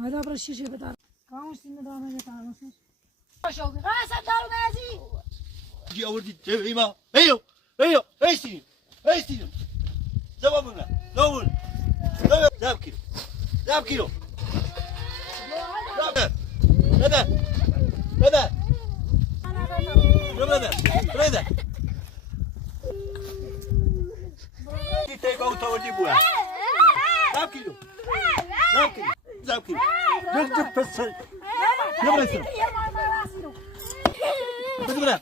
هذا برا الشيشة بدار كاموس سنة دامه يتعامل ما شو بي قاسم دارو نازي جي أوردي تبعيما أيو أيو أيستينو أيستينو زوامنا زوامنا زاب كيلو زاب كيلو زاب هذا هذا هذا هذا تيجي أو تودي بوها زاب كيلو زاب كيلو زاب كيلو جد بس يلا يسوي بدنا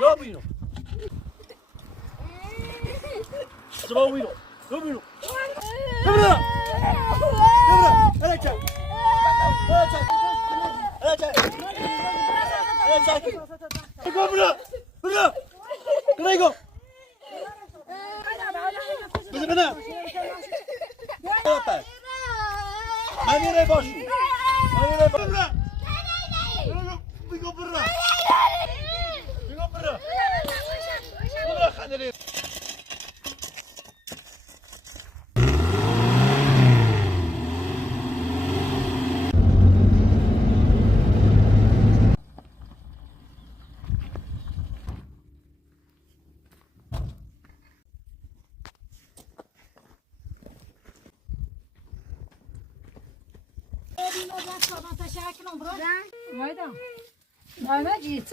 زوامينو زوامينو زوامينو بدنا بدنا أرجع أرجع أرجع أرجع بدنا بدنا كريجو بدنا ماني ريباشو ماني ريباشو برا بيجو برا بيجو برا برا خليني ما جيت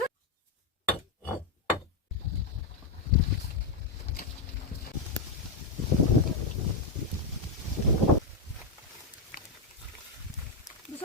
بس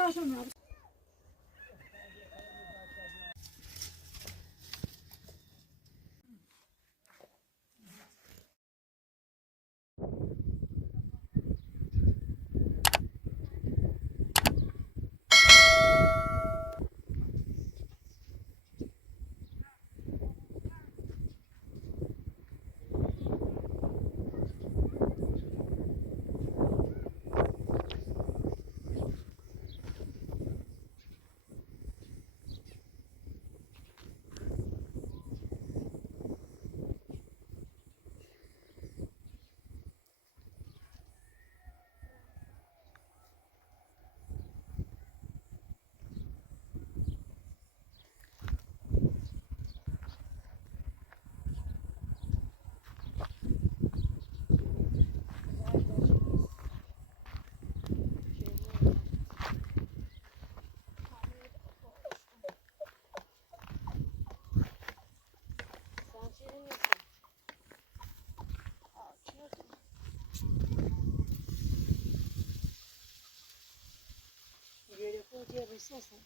عشان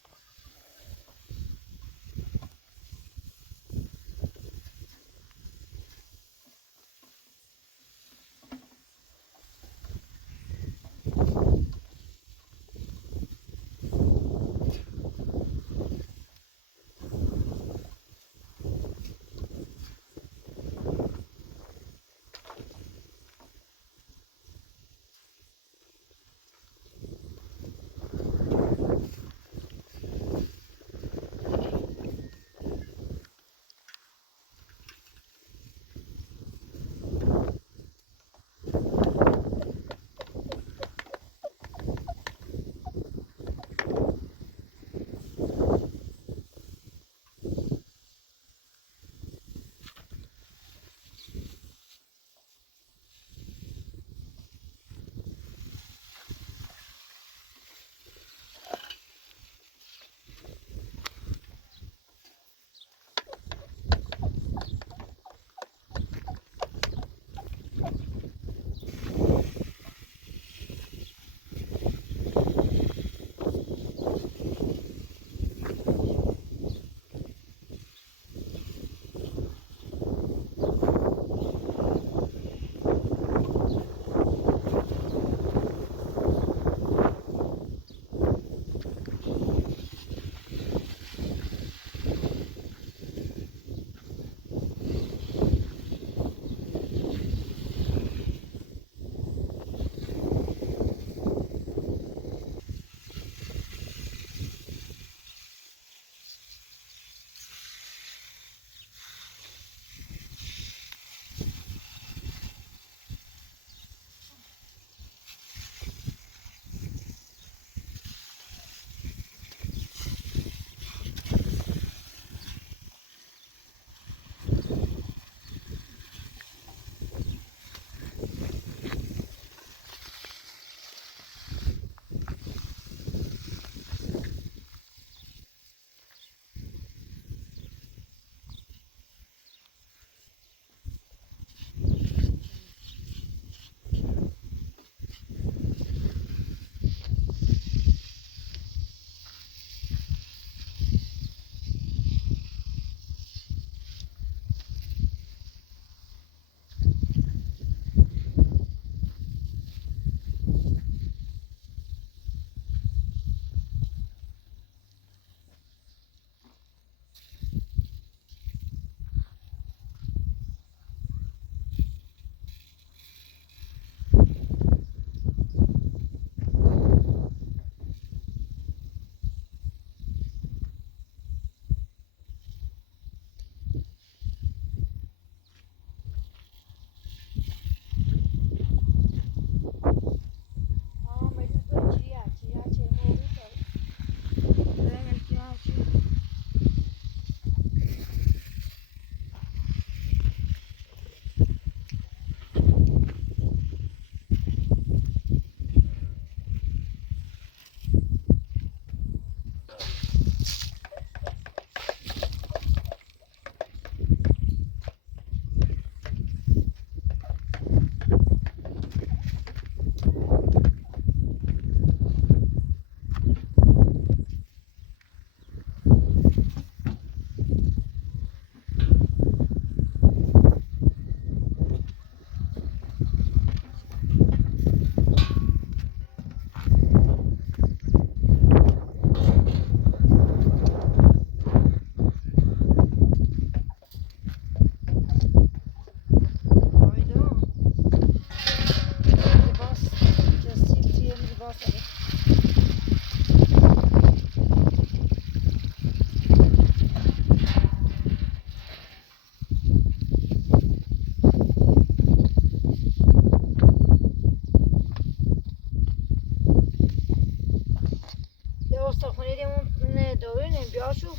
ya şu.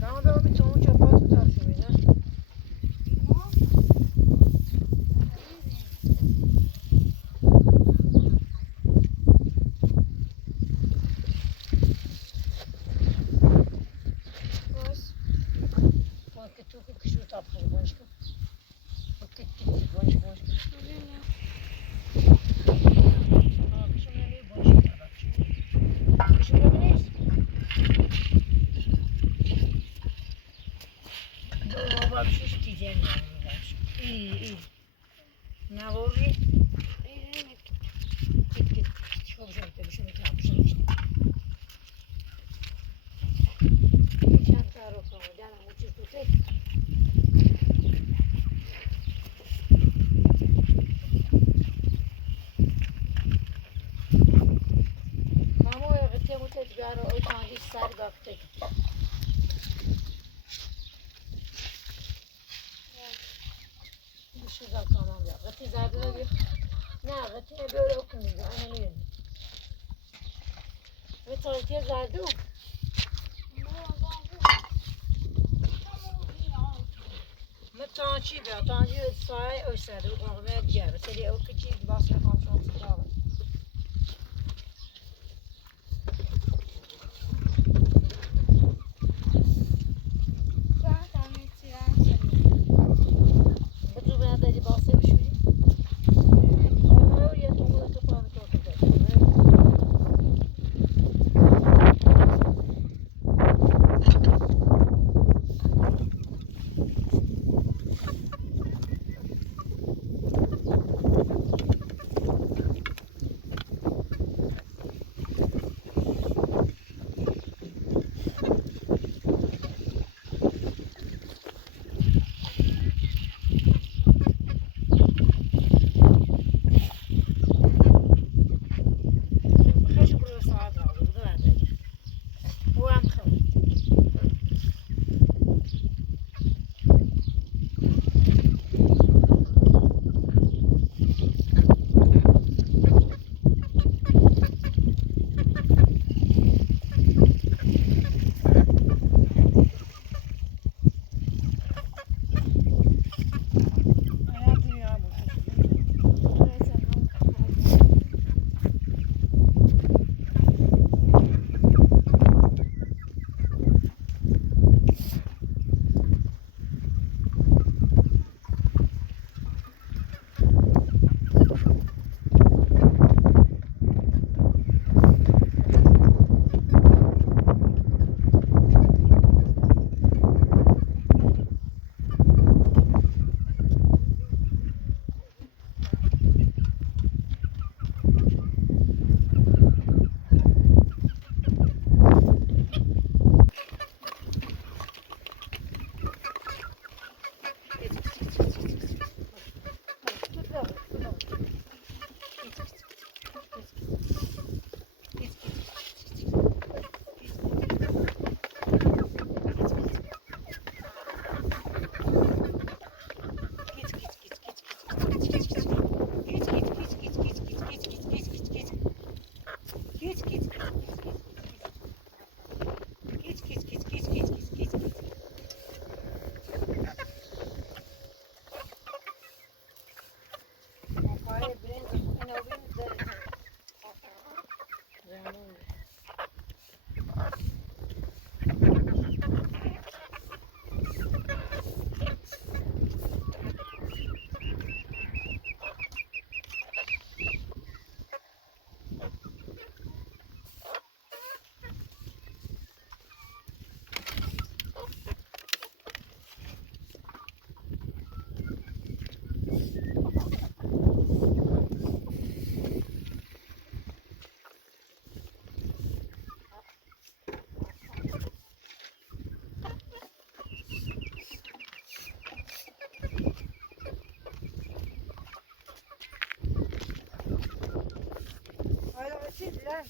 Tamam ben bir tonu çöpe tutar şöyle. Çok kışır tapkını başka. Git. Başka. Kışın yemeği başka. Kışın yemeği. Baba bir şey isteyeceğim yani. İyi. Ne oluyor? Git. Çok güzel bir şey yapmışım işte. Geçen tarafı canım uçuş tutek. Kamuoyu gıte mutet bir ara o tanrı sarı baktık. Şurada tamam ya. Gıte zardına bir. Ne gıte böyle okumuyor. Ananı ve tarihte zardı o. Ma tanci bir tanci say ösedi o konu ne diyor. Seni o küçük basra kontrol tutar. Bu ben de basra bir şey. Oraya tomola kapanı korkuttu. Lan.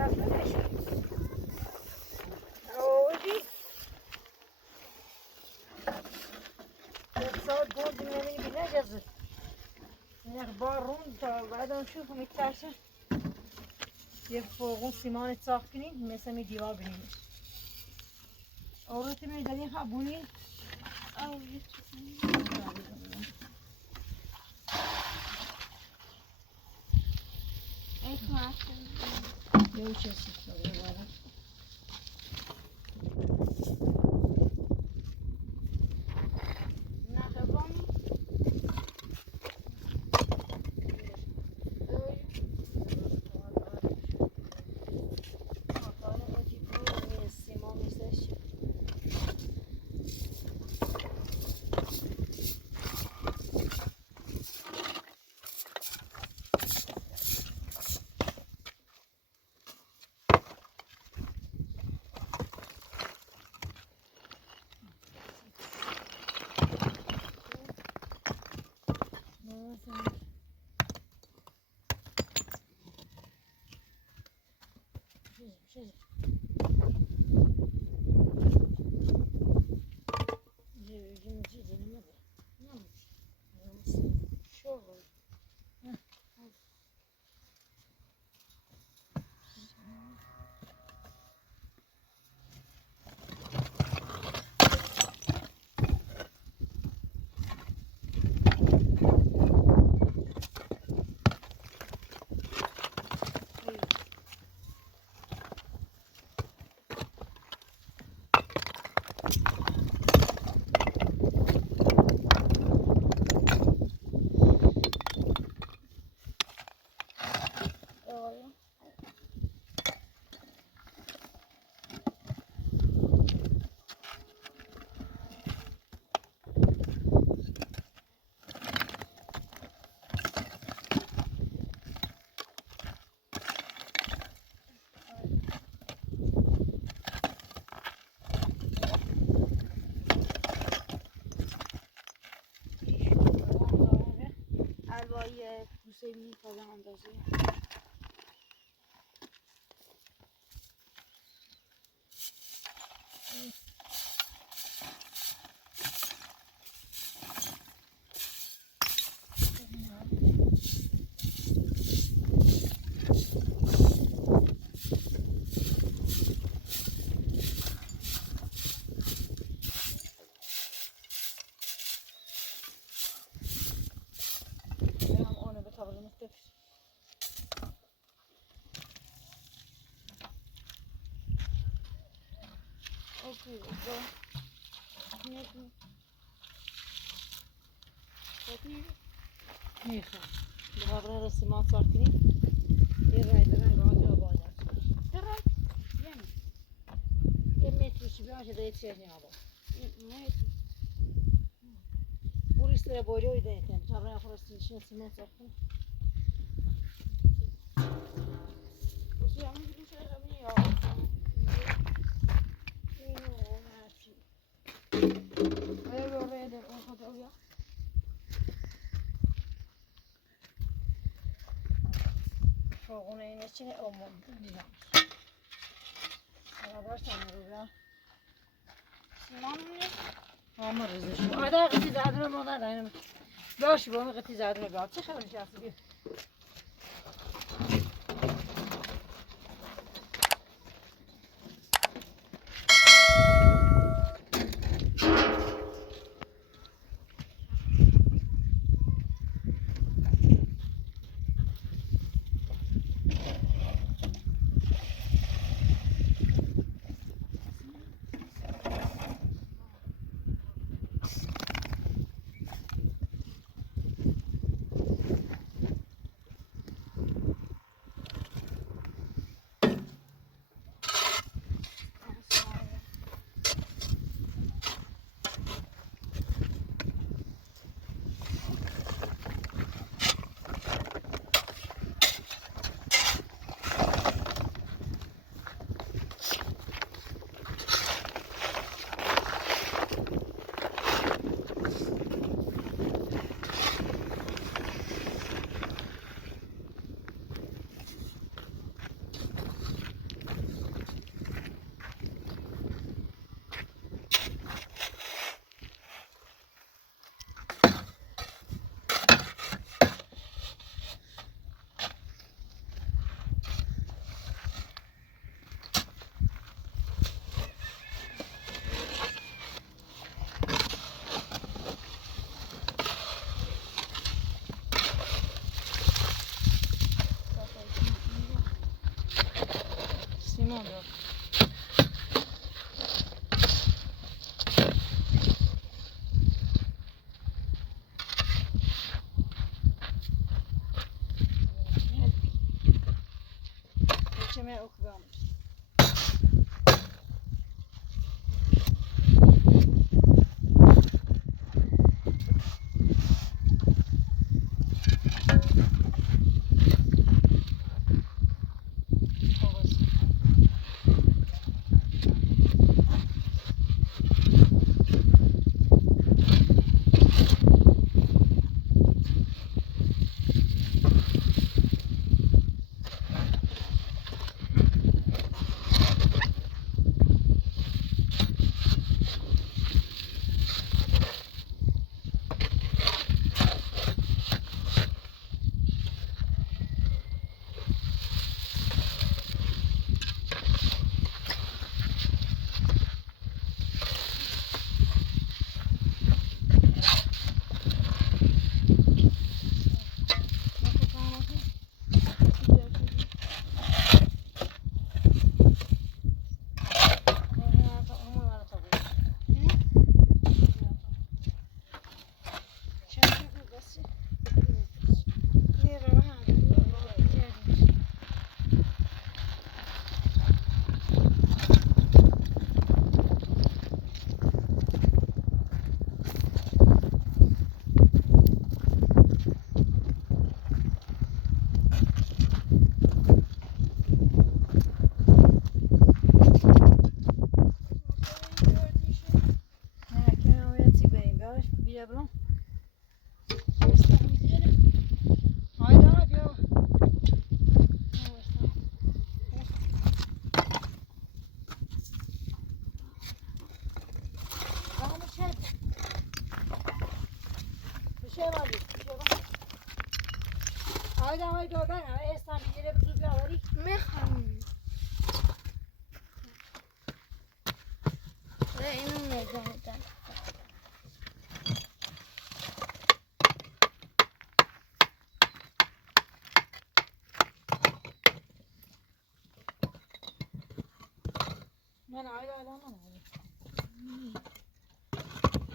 دست نمیشه آوردی یک ساعت بود نمیدونی بینه جزد یک بار رون تا بعدم شوف میترسه یک فرقون سیمان صاف کنیم مثل می دیوار بینیم آوردی می داریم خبونی آوردی ایک ماسته یه چه سیستم بارم نخبانی الوای کوسه میپازم اندازه اوکی با میخوام بخابره سیمان صاف کنیم یه رای درنگ آجا باید درک یعنی یه متر چی بیان شده یه چیزی نبا نه بوریش تره بوریوی دیتن بخابره خورستیشن سیمان صاف کنیم کوسه همون گروشه همین یا آیا برای در اون خود آیا فوقونه اینه چینه اومون دیدم برابرش هم رو بیا سیمان نیست همه ریزش بود آده قطی زدن رو ندارم باشی با همه قطی زدن رو بیاد چه خبرش هستی بیا سیمان دار چه اوکراین Blanc. من عايزة علامة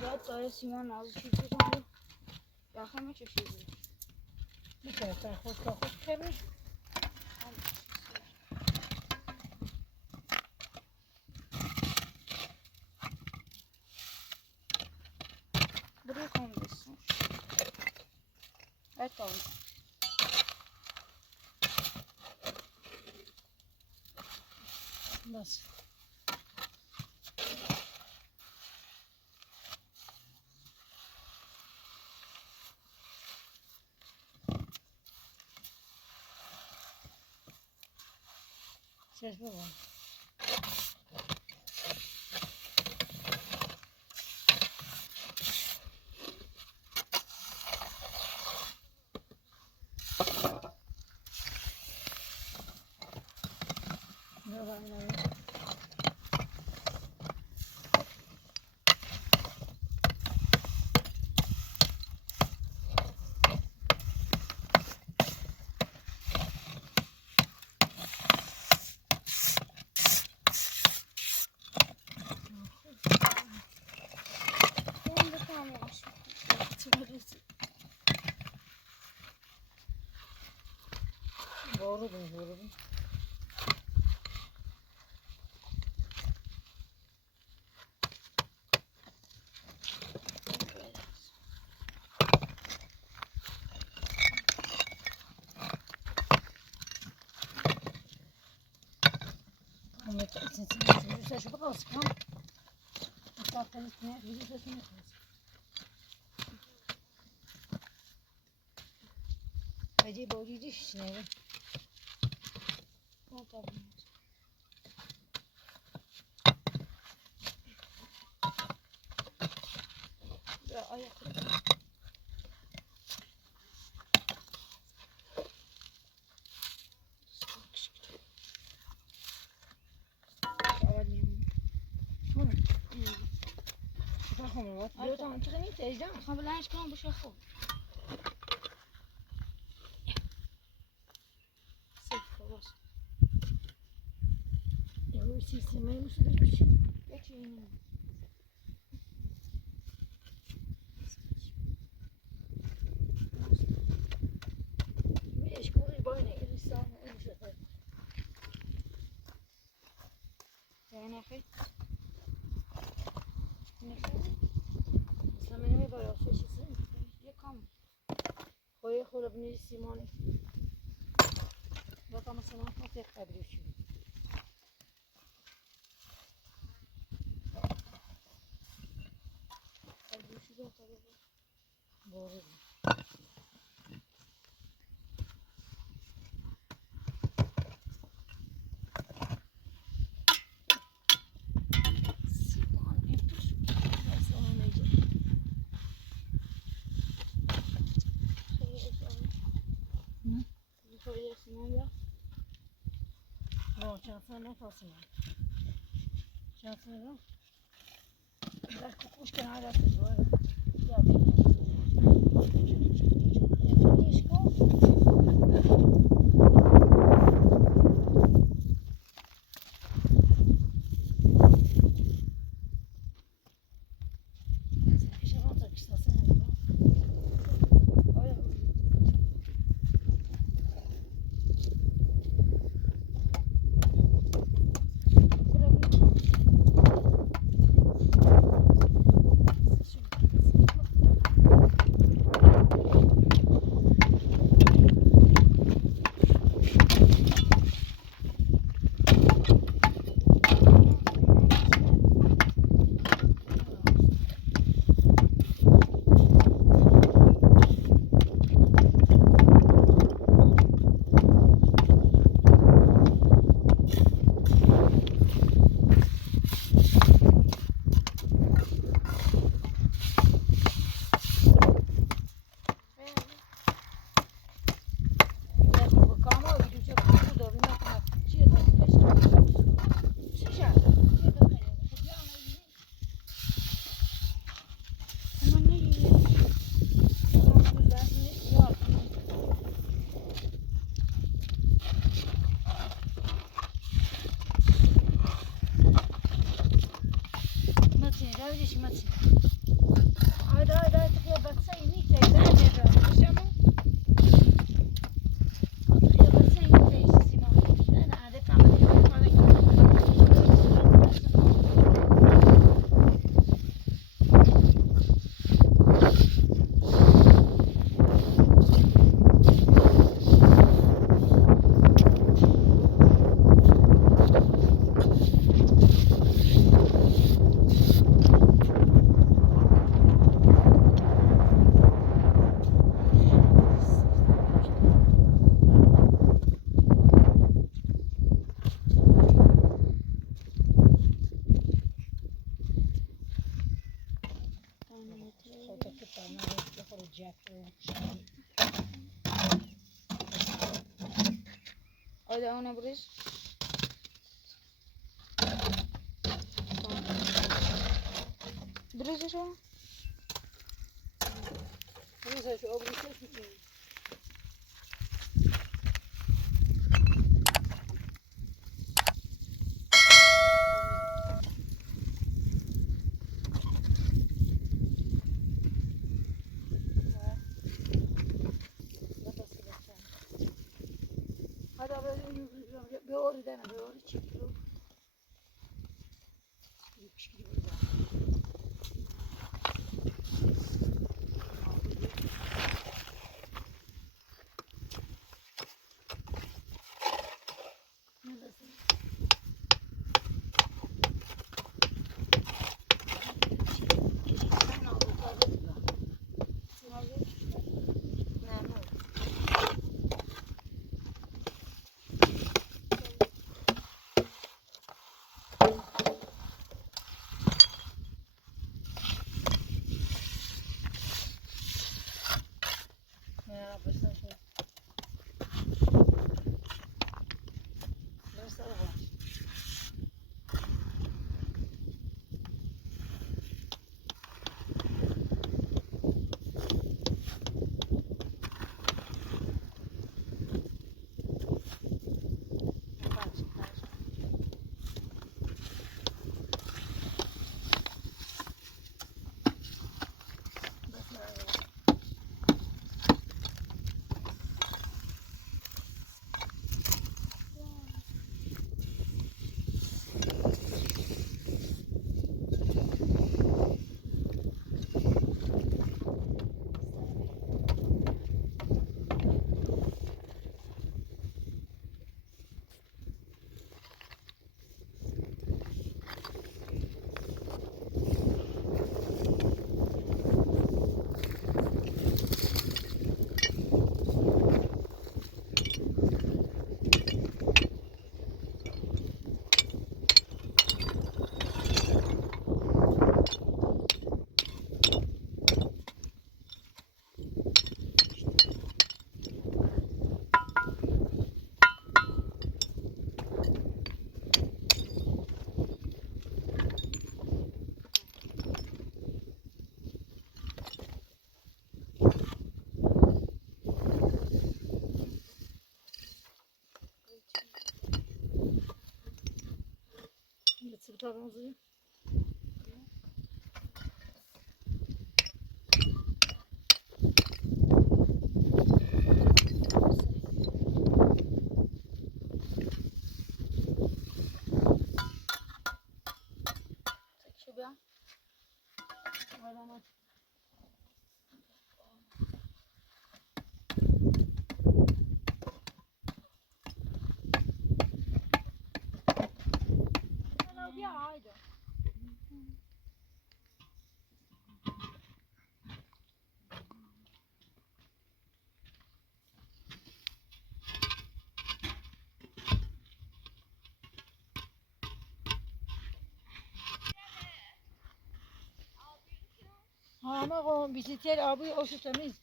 بعد طاير سيمان عاوز شيء كده يا أخي ما تشوف شيء مش تاخد كمي بروحهم بس أطول بس ses baba. Vurdum. Видишь, что попался, кам? Так, конечно, видишь, что не попался. Пойди, бауди, иди, сняй. Вот так. Да, а я хочу. بیا تا منطقه نیست اجدام خب بلنش کنم بشه خوب سیف خلاص روی سیستمی میشه بگوشی یکی اینه. اشکوری با اینه ایرستان میشه یعنی خیلی مثلا منو میباره آسوی چیزی یکم خوی خورا بنیری سیمانی بقا مثلا خواهد یک قبری شد قبلی شده بارد سیمان این توش بس آن نیجا خیلی اشاره خیلی سیمان بیا با چند سال نفاسی من چند سال رو در کپوش کنار دست باره یا نیش کن پیش ما تا کشتا سنه آیا آیا اون بریز بریزشو بریزش آبریزش میکنی بیاری چی رو تا بازی چه بیا همه قوم بیزیتر آبی آشو تمیز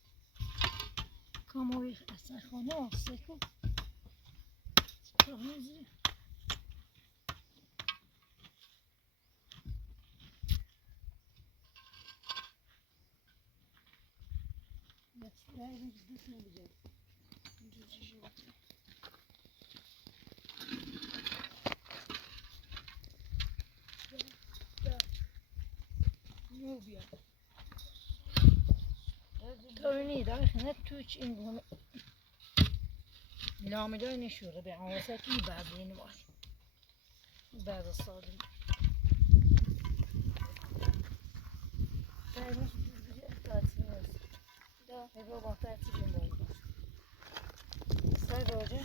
کاموی اصلا خانه آسته کن تمیزی تونی داره خنه توچ این گونه نامدار نشوره به عواسه که بعد این وای بعد الصادم مش تاتي دا هبه بطاطي بالمويه سايبه وجه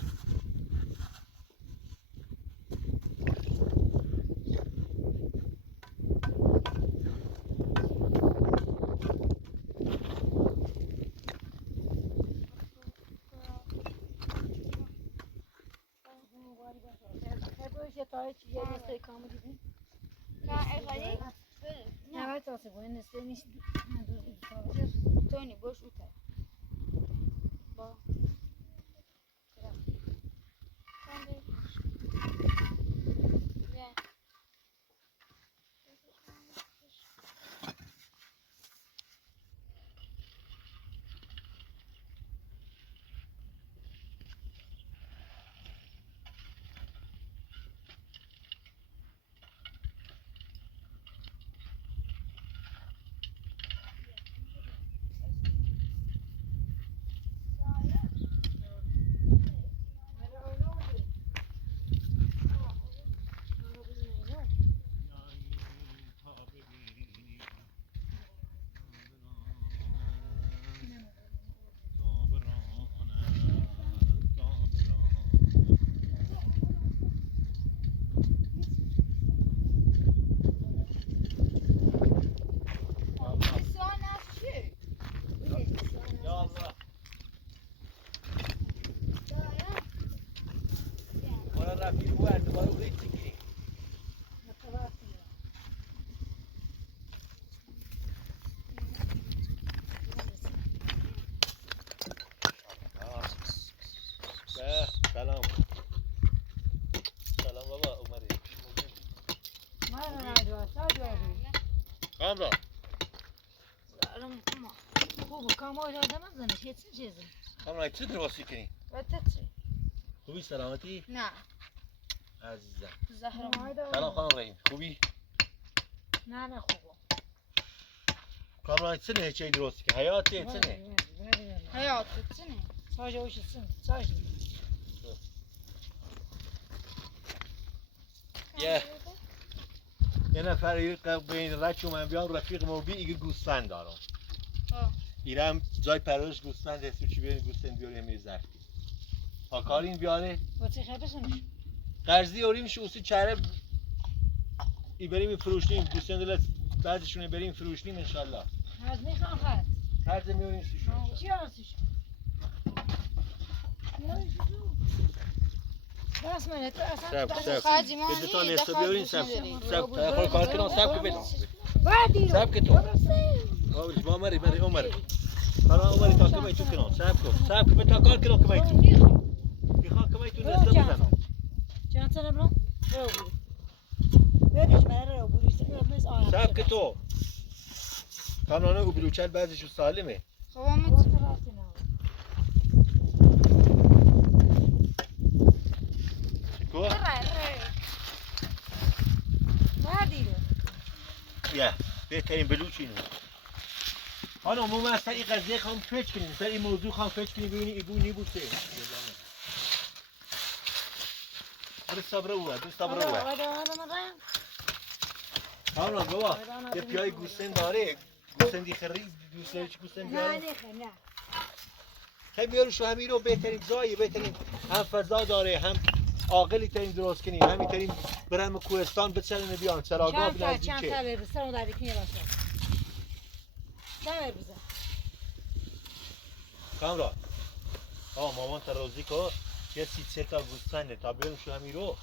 نه تاسه باید نسته نیست تونی باش اوته با سلام سلام بابا اومدی کامران خوبه کامای آدم نزنه چه چیزی کامران چه درستی کنی؟ بتتری خوبی سلامتی؟ نه عزیزم زهرم سلام خانم رحیم خوبی؟ نه خوبه کامران چه نه چه درستی که حیاتی چه نه؟ حیات چنه ساجه وش سن ساجه یه نفر بین رچو من بیام رفیق موبی ایگه گوسفند دارم ایرم جای پرورش گوسفند هست چی بیاریم گوسفند بیاریم میز زرفی ها کارین بیاره با چه خبرشونش قرضی اوریم شوسی چهره ای بریم فروشنیم گوسفند بعدشون بریم فروشنیم انشالله از میخوام خرد قرض میوریم سیشون چی هستش بس منه تو اصلا خرجی ما بده تا نیه نصف دخل بیارین دوست سب نداری سب تا کار کنم سب که بدم بعدی سب که تو آورش با مری مری عمر حالا عمری تا که تو کنم سب که تا کار کنم که تو میخوام که تو نصف بزنم چند سنه برام رو بودی بریش برای رو بودی سب که تو کامرانه او بلوچل بعضیشو سالمه خوامت کو کردی یه بهترین بلوچ اینو حالا ما مثلا این قضیه خواهم فکر کنیم مثلا این موضوع خواهم فکر کنیم ببینیم ایگو نیبوده برو صبره اوه برو صبره اوه حالا بابا یه پیای گوسفند داره گوسفندی خرید دوست داری چی گوسفند بیاره؟ نه نه خیلی بیارو شو همین رو بهترین جایی بهترین هم فضا داره هم عاقلی ترین درست کنیم همین ترین برم کوهستان بچرن بیان چراگاه چند تا برسه اون داری کنی باشه چند برسه کامران مامان تا روزی که یه سه تا گوسفنده تا بیارم شو همین رو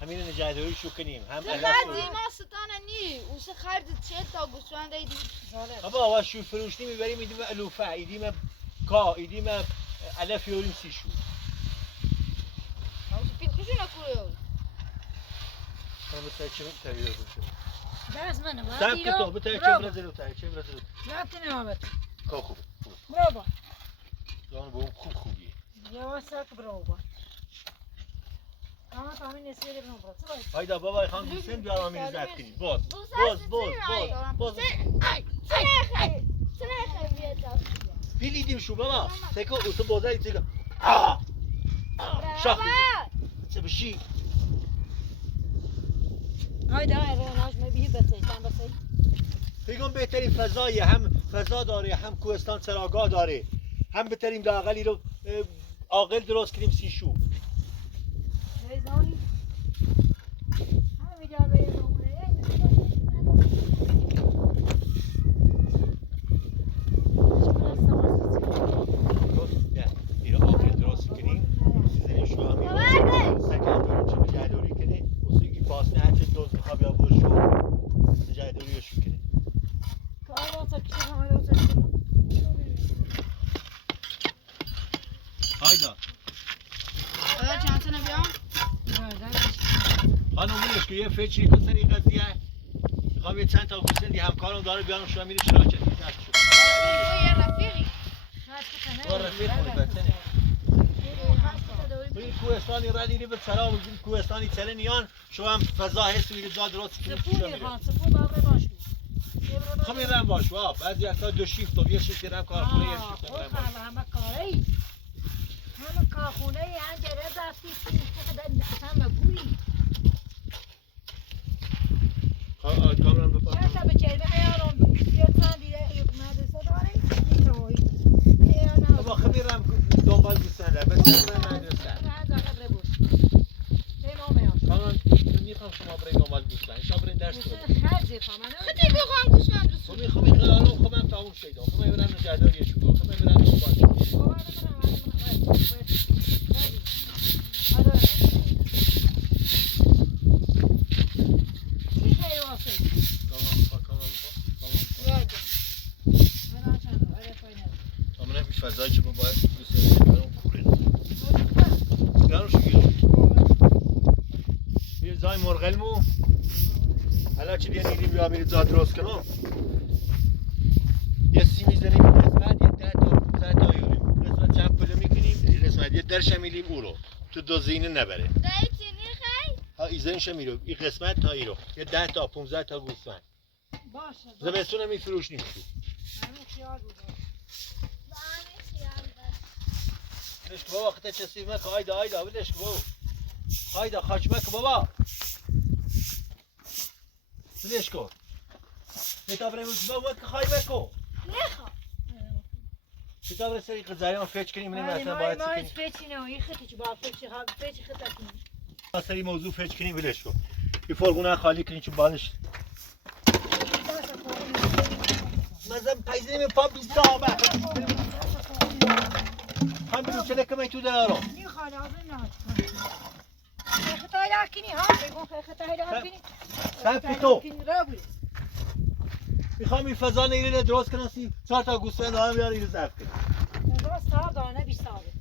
همین نجادوری شو کنیم هم خردی ما ستانه نی اوسه خرد 40 تا گوسفند ایدی بابا شو فروشنی میبریم ایدیم الوفه ایدیم کا ایدیم الف یوریم سی شو اوسه پیت خوشو نکوریو من بتای چه تغییر بشه دست منه سب که تو بتای چه برزلو تای چه برزلو رفتی نمامت کا خوبه برو جان با اون خوبیه یواشک برو اما همین نسیه برو برو هایدا بابا خان گوسفند بیار همین زد کنی باز دیدیم شو بابا تکو اوسه بازاری تکو شاخ چه بشی هایدا ایراناش میبینی بسیج پیگم بهترین فضایی هم فضا داره هم کوهستان چراگاه داره هم بهترین لااقلی رو عاقل درست کنیم سی شو ریزانی همین جا به ایرو عاقل درست کنیم سیزن شو همین سکن داریم چه نجادوری کنه اوسی که پاسنه هرچه دوز میخواب یا برشو نجادوری شو کنه هایدا چند تنه بیام خانم میگوش که یه فکری که سر این قضیه میخوام یه چند تا گوسفندی همکارم داره بیارم شما میره چرا چه یه رفیقی تو رفیق کنی بتنه این کوهستانی را دیری به سرا و این کوهستانی چره نیان شما هم فضا حس و ایرزا درست کنید سپون باقی باشو خمین رم باش واب بعضی وقتا دو شیفت و یه شیفت رم کارخونه یه شیفت رم باش همه کاری همه کارخونه انجره دستی همه گویی کامران بپاس چند تا به چربه ایارم یه چند دیره مدرسه داریم میتونی بابا خمین رم دنبال گوسفنده به چند رم مدرسه کامران میخوام شما برین دنبال گوسفند شما برین درس کنید خیلی بخوام گوسفند دوست خمین خلالم خمم تموم شد خمم برم نجاداری شو خمم برم دنبال فضایی که ما باید دوست داریم کوره بیارم شو یه زای مرغلمو حالا چی بیان ایدیم بیا میرید زاد درست کنم یه سی میزنیم قسمت یه 10 تا 15 تا یوریم قسمت چند پلو میکنیم قسمت یه درش میلیم او رو تو دو زینه نبره دایی چینی خیلی ها ایزنش میرو این قسمت تا ای رو یه 10 تا 15 تا گوسفند باشه زمستون هم میفروش نیست همین خیال بود بدش بابا وقتی چسیف مک آیدا بدش بابا آیدا خاچمک بابا بدش کن کتاب رموز بابا وقت خواهی بکن نخواه کتاب رسیدی قضایی فکر کنیم اینه مثلا باید ما کنیم فکر نه این خیلی چی باید فکر خطا کنیم مثلا این موضوع فکر کنیم بدش کن این فرگونه خالی کنیم چون بعدش مزم پیزنیم پا بیستا آبه همین چه لکه من تو دارم نی خاله آبه نه خطای لکنی ها بگو خطای لکنی سب تو را بود میخوام این فضا نیره درست کنم 4 تا گوسفند دارم بیار اینو ضبط کنم درست ها دانه 20 ساله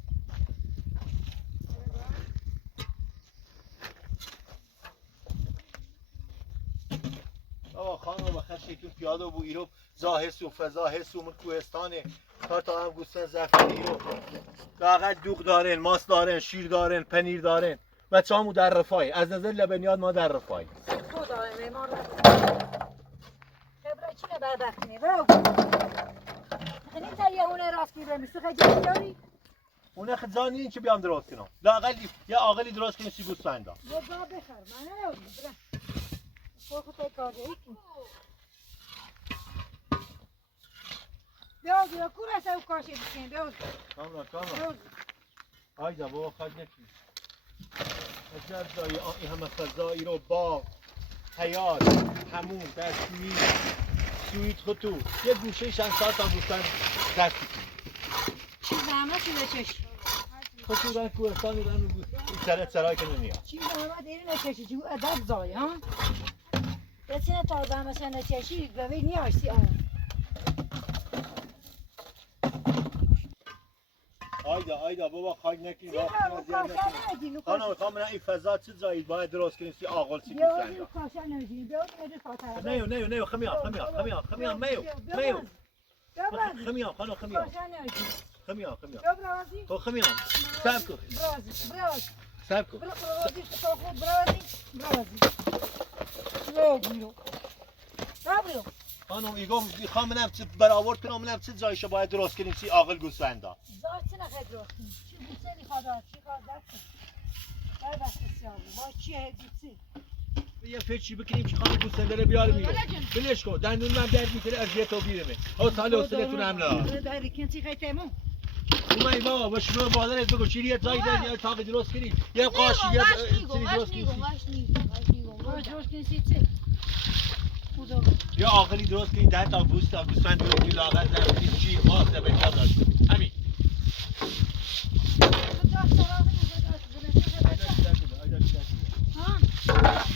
آقا خانم بخیر شیطون پیاده بو ایرو ظاهر سو فضا حس و کوهستانه 4 تا هم گوسفند زعفرانی ایرو لااقل دوغ دارن ماست دارن شیر دارن پنیر دارن بچه‌هامو در رفای از نظر لبنیات ما در رفای تو داره به ما را خبره چی نبرد کنی برو این تا یه هونه راست میره میسوخه جایی داری اونه خزانی این که بیام درست کنم لاقل یه عاقلی درست کنی سی گوسفندا بزا بخر من نمیدونم بره خود خود کاجایی کن بیاز یا کور است او کاشی بکنی بیاز کاملا آیدا بابا خواهد نکنی عجب دایی این همه فضایی رو با حیات همون دستویی سویت خطو یه گوشه شمسات هم گوشتن دست کنی چی زحمتی بچش خطو رن کوهستانی رن این سرای که نمیاد چی زحمت ایری نچشی چی ادب زای ها بسینه تا زحمت نچشی ببین نیاشتی آیدا بابا خواهد نکنی چی کاشا نمیدی خانم کاملا این فضا چه جایی باید درست کنی سی آقل سی بیاز گوشتندا کاشا نمیدی بیاز نمیدی فاتحه نه خمیام میو خمیام خانم خمیام کاشا نمیدی خمیام برازی تو خمیام سب کن براز سب کن برازی تو خود برازی لگیرو نبریو خانم ایگم میخوام منم چه برآورد کنم منم چه جایشو باید درست کنیم سی عاقل گوسفندا زارت نخواهد درست کنی چی گوسه خدا چی کار دست بر بس بسیار ما چیه گوسه یه فکری بکنیم که خانم گوسفندا رو بیاریم بیرون بلش کن دندون من درد میکنه از یه تو بیرمه ها سال حوصله‌تون هم نه داری کنتی خیتمون اومای بابا باش رو مادرت بگو چیریه جای دادی یا تاق درست کنی یه قاشی یه چیزی درست کنی درست کنی چی یا عاقلی درست کنی 10 تا گوسفند درست کنی لاغر در کنی چی ماست به کار داشت همین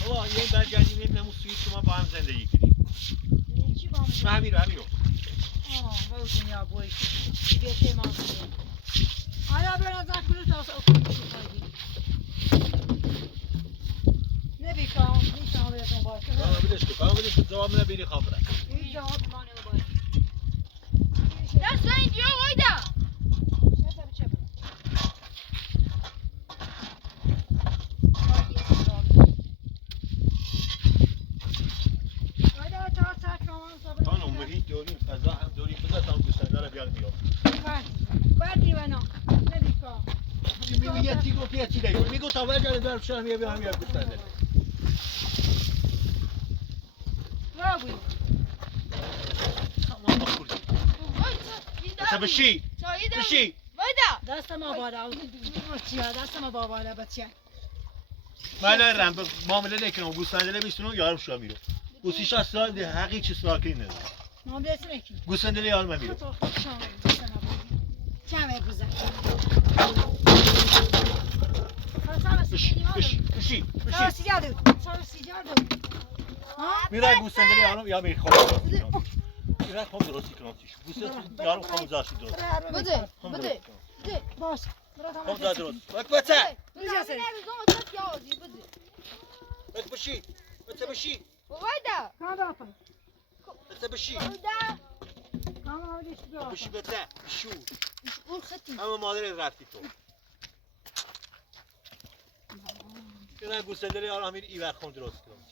بابا یه برگردیم یه نمو سویت شما با هم زندگی کنیم چی با هم همین رو با دنیا بوی بیته ما حالا برو از کلو تا نمیخوام بهتون باشه بدش کن جواب نبینی خبره این جواب ما نمیباید دست اینجا وایدا خانم محیط دوریم فضا هم دوریم بذار تا گوسفندا رو بیار بیرون بعدی ونا نمیخوام میگه چی گفت یه چی دیگه میگه تا برگرد در شهر میاد هم یاد گوسفندا راوی تمام بخوری بشی وایدا دست ما بالا چیا دست ما بالا بچه من رم معامله نکنم گوسفندا بیستونم یارم شو میرو گوسیش اصلا حقی چی سراکی نداره معامله نکنی گوسفندا یارم میرو چه گوزه بشی سیجادو میره گوسفندا یارم یا میخوام میره خود درستی کنم چیش گوسفندا یارم خود زاشی درست بده باش خود درست بک بچه بشی وایدا بشی کام بشی بچه شو اون خطی اما مادر رفتی تو میره گوسفندا یارم میره ایور خود درست کنم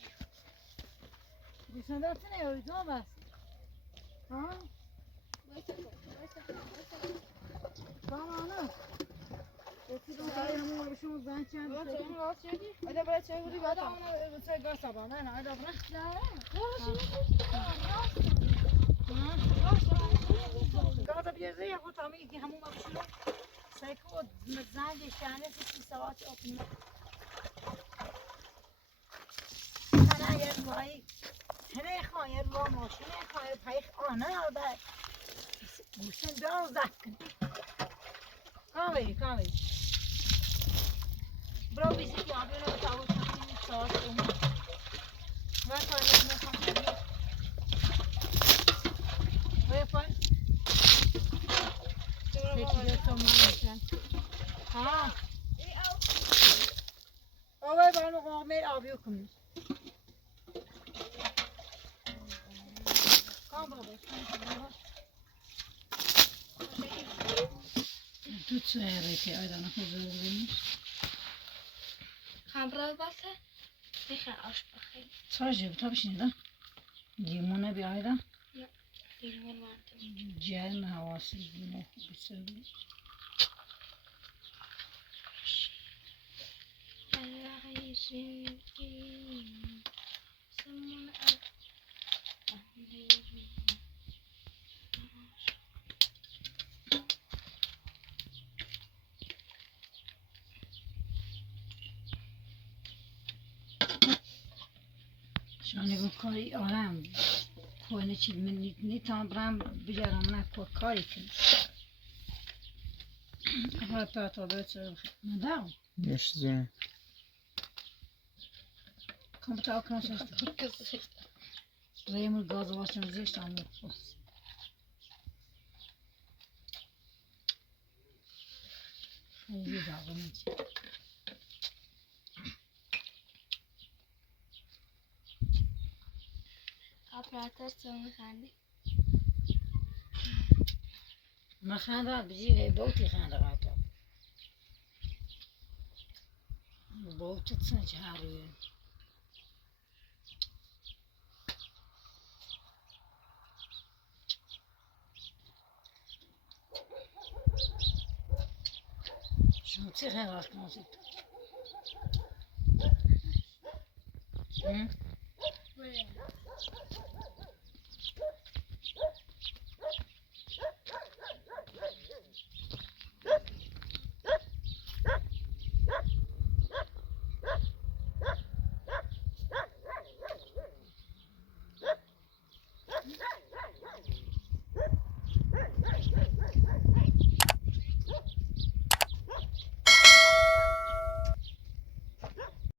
گوسفندا تنه بس ها کامانا بسیار همون بشون زن چند وایدا باید چه بودی بعد اون چه گاسا با من آیدا برا گاسا بیازه یا خود تامی که همون بشون سایکو زن دشانه سی ساعت اپنی انا یه وای تنه خواهی رو ماشین خواهی پایخ آنه آده گوشن دار زکن کامی برو بیسی که آبی رو تاوش کنیم ساعت اون و خواهی ویفای سیچی تو مانشن ها آوه بانو قامل آبیو کنیم کام بابا تو چه هره که آیدانه خوزه بگیریم خمره بسه بخیر آش بخیر چرا جبتا بشینیدم لیمونه بیایدم لیمون مردم جرم حواسی لیمون خوب بسیاری الله زندگی سمون شانه گو کاری آرام کنه چی من نیتام برام بجرم نه کو کاری کنم اول تا بچه ندارم مش زين کم تا کم شست ریم الگاز واسم زیست آمد خیلی داغ میشه آپراتور تو میخندی ما خنده بجی بوتی خنده قاطع بوتت سنج هاروی شو چی خیلی وقت کنید